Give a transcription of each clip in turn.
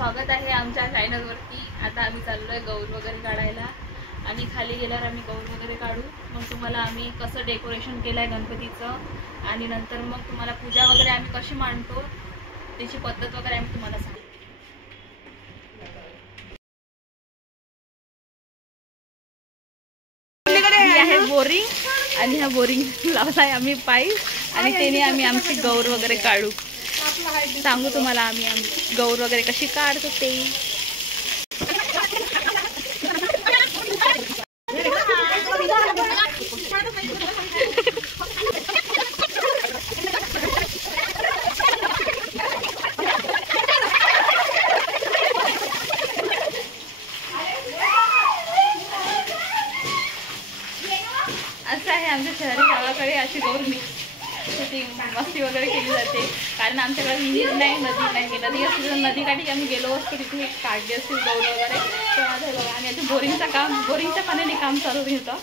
स्वागत आहे आमच्या चॅनलवरती। आता आम्ही चाललोय गौर वगैरे काढायला आणि खाली गेल्यावर आम्ही गौर वगैरे काढू। मग तुम्हाला आम्ही कसं डेकोरेशन केलंय गणपतीचं आणि नंतर मग तुम्हाला पूजा वगैरे आम्ही कशी मांडतो त्याची पद्धत वगैरे आम्ही तुम्हाला सांगू। आहे बोरिंग आणि ह्या बोरिंग लावलाय आम्ही पाईप आणि त्याने आम्ही आमची गौर वगैरे काढू। सांगू तुम्हाला आम्ही गौर वगैरे कशी काढतो ते। असं आहे आमच्या शहरी गावाकडे अशी गौर मस्ती वगैरे केली जाते, कारण आमच्याकडे विहीर नाही, नदी नाही। नदी असली तर नदीकाठी आम्ही गेलो असतो, तिथे काढली असतील गौर वगैरे। तर आम्ही आता बोरिंगच्या पाण्याने काम चालू होतं।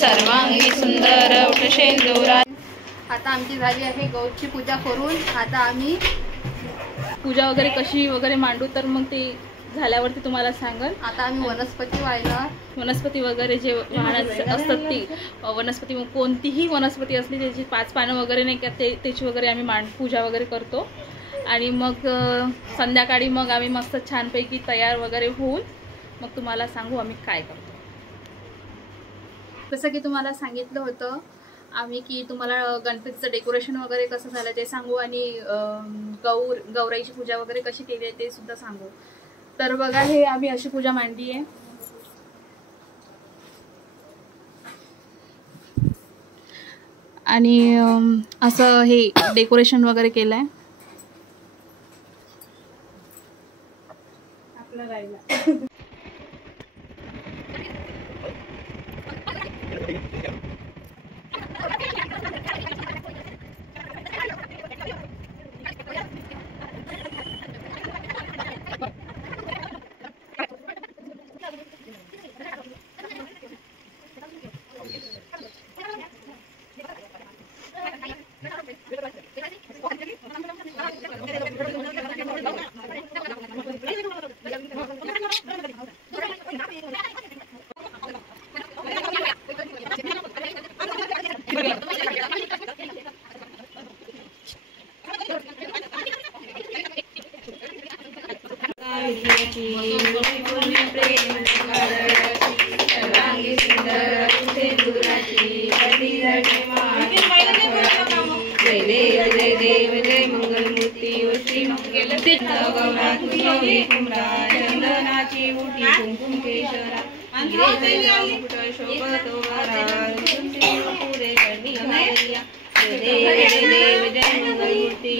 सर्वांगी सुंदर शेंदुरा। आता आमची झाली आहे गौरची पूजा करून। आता आम्ही पूजा वगैरे कशी वगैरे मांडू तर मग ते झाल्यावरती तुम्हाला सांगल। आता आम्ही वनस्पती वाहिणार, वनस्पती वगैरे जे वाहनात असतात ती वनस्पती, मग कोणतीही वनस्पती असली त्याची 5 पानं वगैरे नाही का त्याची वगैरे आम्ही पूजा वगैरे करतो। आणि मग संध्याकाळी मग आम्ही मस्त छानपैकी तयार वगैरे होऊन मग तुम्हाला सांगू आम्ही काय करतो। जसं की तुम्हाला सांगितलं होतं आम्ही की तुम्हाला गणपतीचं डेकोरेशन वगैरे कसं झालं ते सांगू आणि गौराईची पूजा वगैरे कशी केली आहे ते सुद्धा सांगू। तर बघा, हे आम्ही अशी पूजा मांडली आहे आणि असं हे डेकोरेशन वगैरे केलंय आपलं राहिला। जय देव जय मंगलमूर्ती श्री मंगल गौरा तुझी कुमरा चंदनाची उठी कुंकुम केशरा शोभतो पुरे करणी जय देव जय मंगलमूर्ती